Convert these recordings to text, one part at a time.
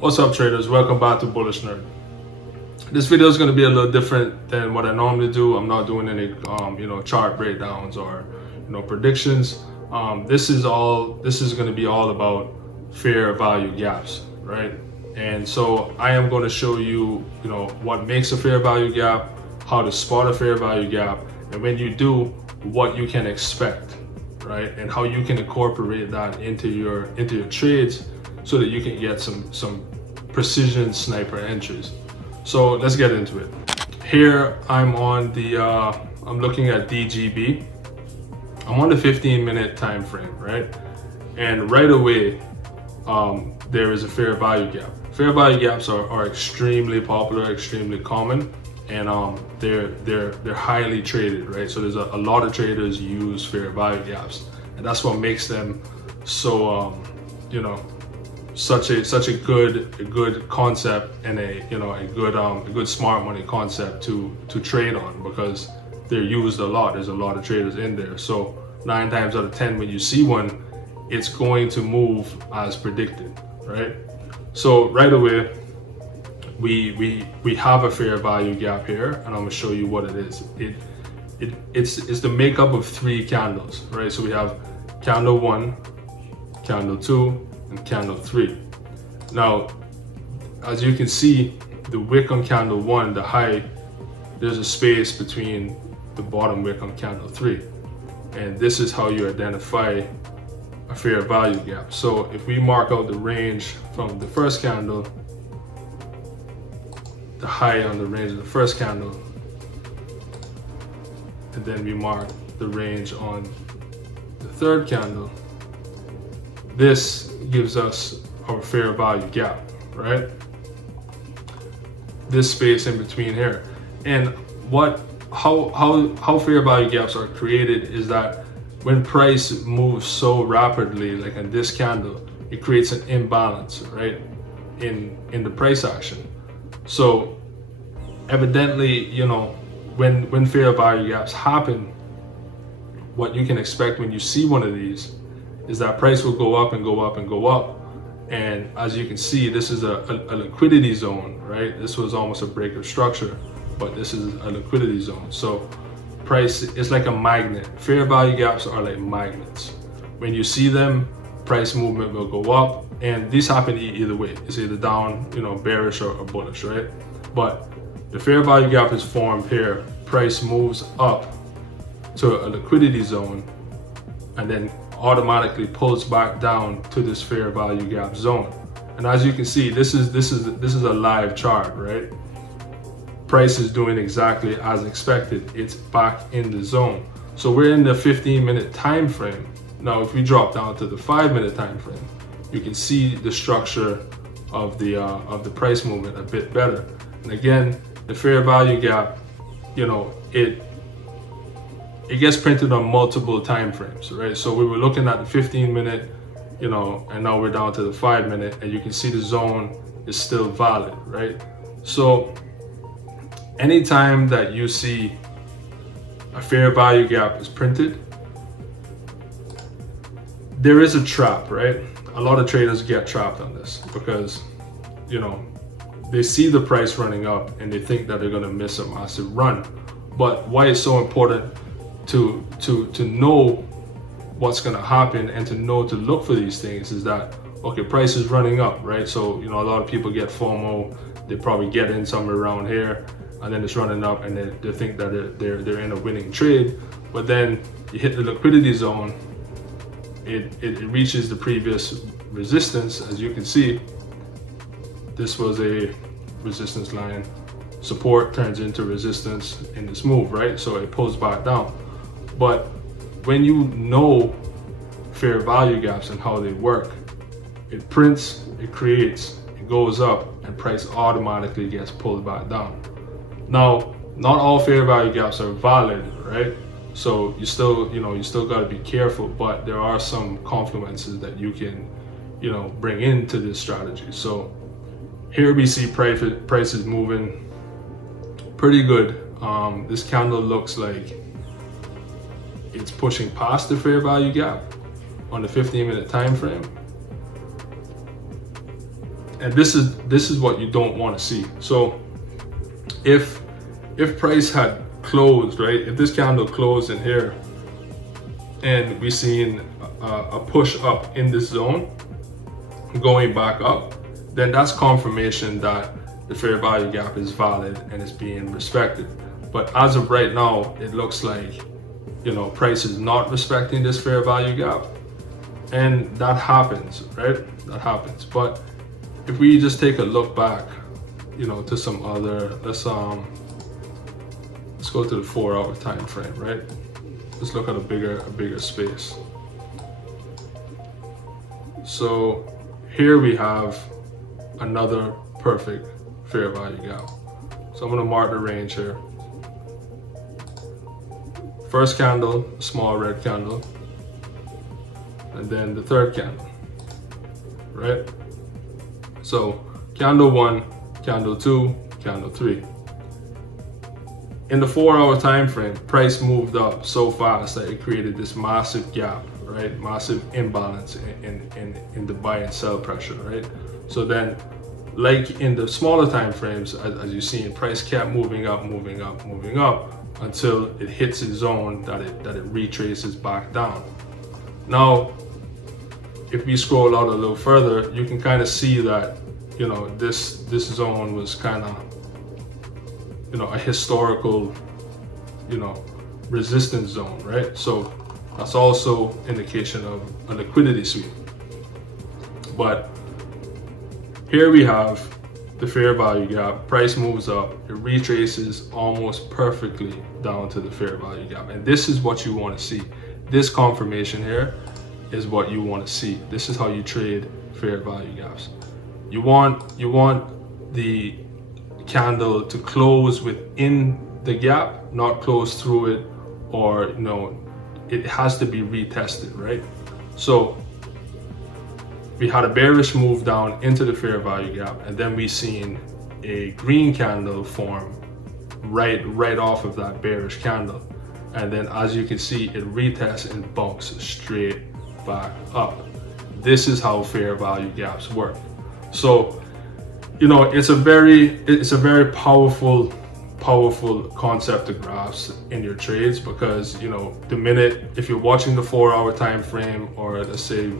What's up, traders? Welcome back to Bullish Nerd. This video is going to be a little different than what I normally do. I'm not doing any chart breakdowns or predictions. This is going to be all about fair value gaps, right? And so I am going to show you what makes a fair value gap, how to spot a fair value gap, and when you do, what you can expect, right? And how you can incorporate that into your trades so that you can get some precision sniper entries. So let's get into it. Here I'm on the I'm looking at DGB. I'm on the 15-minute time frame, right? And right away there is a fair value gap. Fair value gaps are extremely popular, extremely common, and they're highly traded, right? So there's a lot of traders use fair value gaps, and that's what makes them so such a good concept and a good smart money concept to trade on, because they're used a lot. There's a lot of traders in there. So 9 times out of 10 when you see one, it's going to move as predicted, right? So right away we have a fair value gap here, and I'm gonna show you what it is. It's the makeup of 3 candles, right? So we have candle 1, candle 2, and candle 3. Now, as you can see, the wick on candle 1, the high, there's a space between the bottom wick on candle 3. And this is how you identify a fair value gap. So if we mark out the range from the first candle, the high on the range of the first candle, and then we mark the range on the third candle, this gives us our fair value gap, right? This space in between here. And how fair value gaps are created is that when price moves so rapidly, like in this candle, it creates an imbalance, right, in the price action. So evidently, when fair value gaps happen, what you can expect when you see one of these is that price will go up and go up and go up. And as you can see, this is a liquidity zone, right? This was almost a breaker structure, but this is a liquidity zone. So price is like a magnet. Fair value gaps are like magnets. When you see them, price movement will go up, and these happen either way. It's either down, bearish or bullish, right? But the fair value gap is formed here. Price moves up to a liquidity zone and then automatically pulls back down to this fair value gap zone. And as you can see, this is a live chart, right? Price is doing exactly as expected. It's back in the zone. So we're in the 15-minute time frame. Now, if we drop down to the 5-minute time frame, you can see the structure of the price movement a bit better. And again, the fair value gap, it gets printed on multiple time frames, right? So we were looking at the 15-minute, and now we're down to the 5-minute, and you can see the zone is still valid, right? So anytime that you see a fair value gap is printed, there is a trap, right? A lot of traders get trapped on this because, they see the price running up and they think that they're gonna miss a massive run. But why it's so important to know what's gonna happen and to know to look for these things is that, okay, price is running up, right? So, a lot of people get FOMO. They probably get in somewhere around here, and then it's running up, and they think that they're in a winning trade. But then you hit the liquidity zone, it reaches the previous resistance. As you can see, this was a resistance line. Support turns into resistance in this move, right? So it pulls back down. But when you know fair value gaps and how they work, it prints, it creates, it goes up, and price automatically gets pulled back down. Now, not all fair value gaps are valid, right? So you still got to be careful, but there are some confluences that you can, bring into this strategy. So here we see prices moving pretty good. This candle looks like it's pushing past the fair value gap on the 15-minute time frame. And this is what you don't want to see. So if price had closed, right, if this candle closed in here and we seen a push up in this zone going back up, then that's confirmation that the fair value gap is valid and is being respected. But as of right now, it looks like, you know, price is not respecting this fair value gap, and that happens, right? That happens. But if we just take a look back, you know, to some other, let's go to the 4-hour time frame, right? Let's look at a bigger space. So here we have another perfect fair value gap. So I'm gonna mark the range here. First candle, small red candle, and then the third candle, right? So candle 1, candle 2, candle 3. In the 4-hour time frame, price moved up so fast that it created this massive gap, right? Massive imbalance in the buy and sell pressure, right? So then, like in the smaller time frames, as you see, price kept moving up until it hits a zone that it retraces back down. Now, if we scroll out a little further, you can kind of see that, you know, this zone was kind of, you know, a historical, you know, resistance zone, right? So that's also indication of a liquidity sweep. But here we have the fair value gap. Price moves up, it retraces almost perfectly down to the fair value gap. And this is what you want to see. This confirmation here is what you want to see. This is how you trade fair value gaps. You want the candle to close within the gap, not close through it, or, you know, it has to be retested, right? So we had a bearish move down into the fair value gap, and then we seen a green candle form right off of that bearish candle, and then as you can see, it retests and bumps straight back up. This is how fair value gaps work. So, you know, it's a very powerful concept to grasp in your trades, because, you know, the minute, if you're watching the 4-hour time frame, or let's say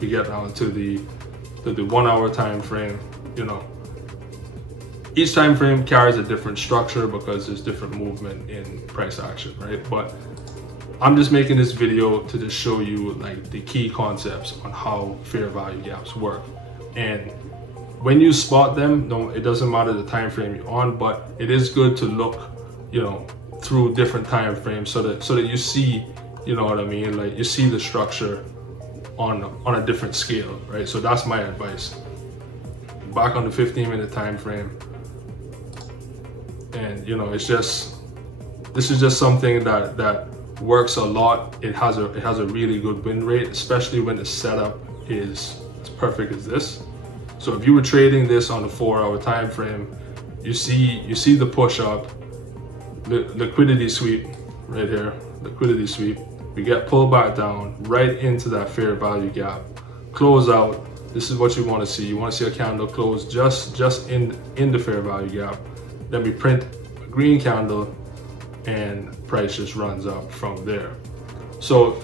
we get down to the 1-hour time frame, you know, each time frame carries a different structure because there's different movement in price action, right? But I'm just making this video to just show you like the key concepts on how fair value gaps work. And when you spot them, no, it doesn't matter the time frame you're on, but it is good to look, you know, through different time frames so that you see, you know what I mean, like you see the structure on a different scale, right? So that's my advice. Back on the 15-minute time frame, and you know, this is just something that works a lot. It has a really good win rate, especially when the setup is as perfect as this. So if you were trading this on the 4-hour time frame, you see the push up, the liquidity sweep right here, liquidity sweep. We get pulled back down right into that fair value gap, close out. This is what you want to see. You want to see a candle close just in the fair value gap. Then we print a green candle, and price just runs up from there. So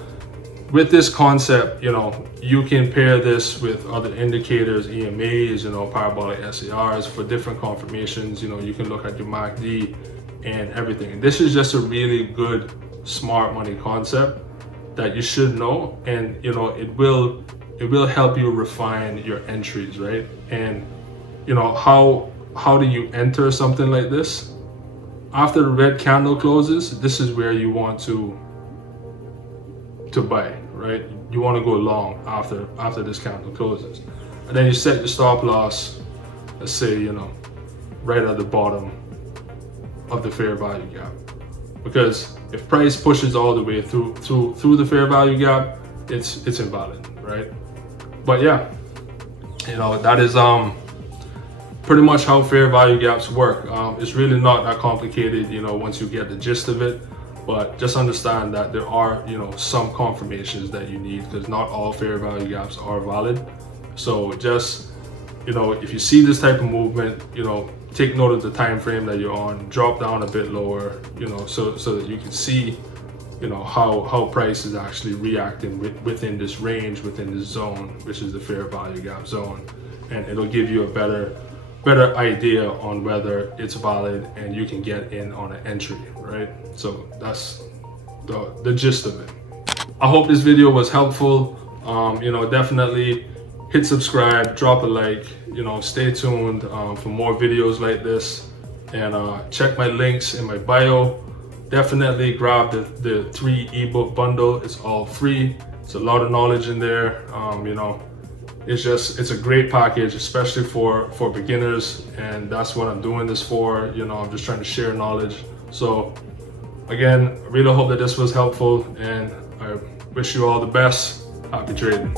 with this concept, you know, you can pair this with other indicators, EMAs, you know, parabolic SARs for different confirmations. You know, you can look at your MACD and everything. And this is just a really good smart money concept that you should know, and you know, it will help you refine your entries, right? And you know, how do you enter something like this? After the red candle closes, this is where you want to buy, right? You want to go long after this candle closes, and then you set your stop loss, let's say, you know, right at the bottom of the fair value gap, because if price pushes all the way through the fair value gap, it's invalid, right? But yeah, you know, that is pretty much how fair value gaps work. It's really not that complicated, you know, once you get the gist of it. But just understand that there are, you know, some confirmations that you need, because not all fair value gaps are valid. So just you know, if you see this type of movement, you know, take note of the time frame that you're on, drop down a bit lower, you know, so that you can see, you know, how price is actually reacting within this range, within this zone, which is the fair value gap zone, and it'll give you a better idea on whether it's valid and you can get in on an entry, right? So that's the gist of it. I hope this video was helpful. You know, definitely hit subscribe, drop a like, you know, stay tuned for more videos like this, and check my links in my bio. Definitely grab the 3 ebook bundle. It's all free. It's a lot of knowledge in there. You know, it's a great package, especially for beginners, and that's what I'm doing this for. You know, I'm just trying to share knowledge. So again, I really hope that this was helpful, and I wish you all the best. Happy trading.